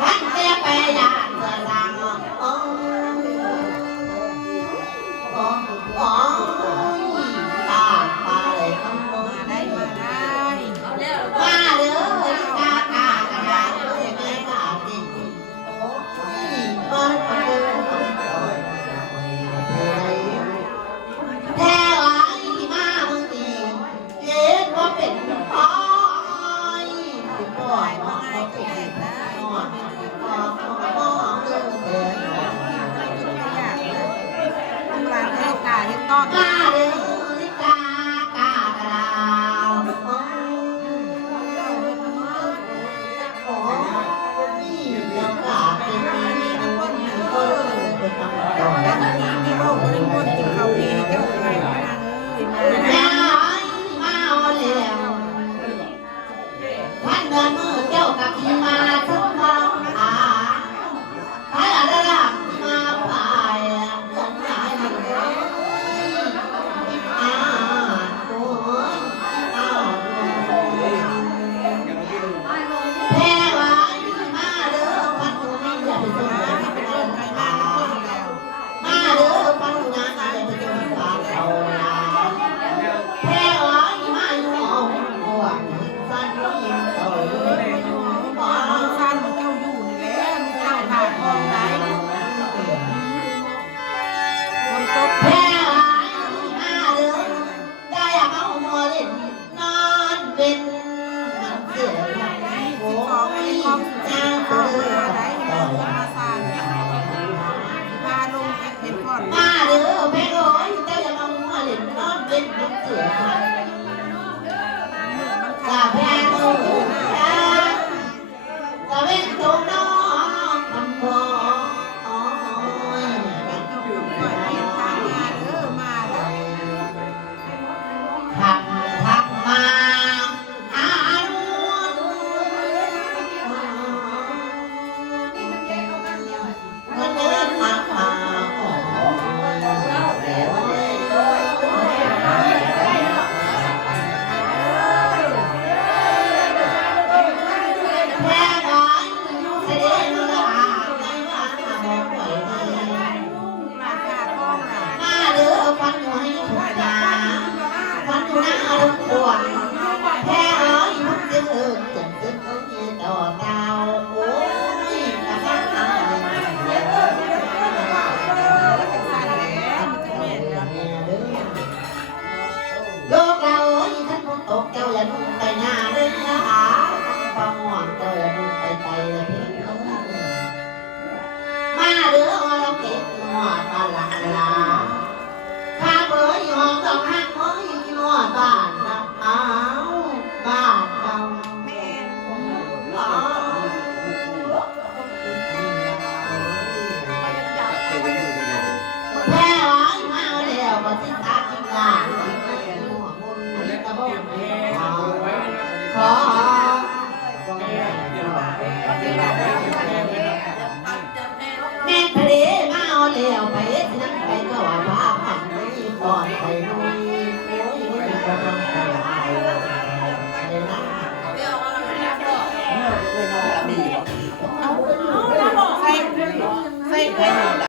ท่านเสียไปยานเสือทางโอ้โอ้โอ้ตาไปเลยคำพูดได้มาเด้อกากากระดาษเลยแม่กาติดโอ้ยมันเป็นคำพูดแท้ไว้มาบางทีเย็นว่าเป็นพ่อยพ่อยมาให้เกิดนะพ่อเรื่องเดินหลานให้ตาให้ต้อนมาเด้อกากากระดาษโอ้ยเจ้ากาเป็นคนเป็นคำตอบที่โลกบริโภคกินเขาดีให้เจ้าใครมาเลยมามาแล้ววันเดินมือเจ้ากับพี่มาทุกวันใครอะไรล่ะมาไปฉันหายมันโอ้ยแพ้ไว้มาเด้อพันธุนี่อย่าไปสนใจเป็นเรื่องใครมามาเด้อพันธุนะอย่าไปสนใจเอาแพ้ไว้มาอยู่เอาหัวสั้นยิ้มต่อยสั้นเจ้าอยู่นี่แหละลูกเจ้าผ่านทองไหนคนตกแพ้ไว้มาเด้อได้อยากเอาหัวเล่นนอนเป็นเสือโอ้ยจ้าเสือมาสานพาลงเห็นก่อนมาเด้อแพ้โอ้ยเจ้าอยากเอาหัวเล่นนอนเป็นเสือจ้าแพ้โอ้ยจ้าเป็นตัวน้องทำบ่โอ้ยขับทักมาอารุณเดินมาป่าโอ้แล้วแพ้ร้ายเสด็จลาในบ้านบอกไว้เลยมาเด้อพันหัวให้ถูกยาพันหัวหน้าอารมณ์ปวดแพ้ร้ายมันจะเอิมจังจึงเอิมต่อดาวโอ้ยกระทั่งอะไรโลกเราท่านคงตกเจ้าอย่านุ่งไปหน้าเรื่องละอาความหวังเจ้าอย่านุ่งไปไกลเลยเพียงมาเด้อเราเก็บหัวตาละลาข้าเบยห้องดอกฮักเบยหัวบ้านนะอ้าวบ้านเราแม่แพ้ไว้มาแล้วก็สิตากินได้ขอแม่ทะเลมาเอาแล้วไปนั่งไปก็ว่าพาผันไม่ปอดไปลุยโอ้ยไม่กำลังใจเลยนะใส่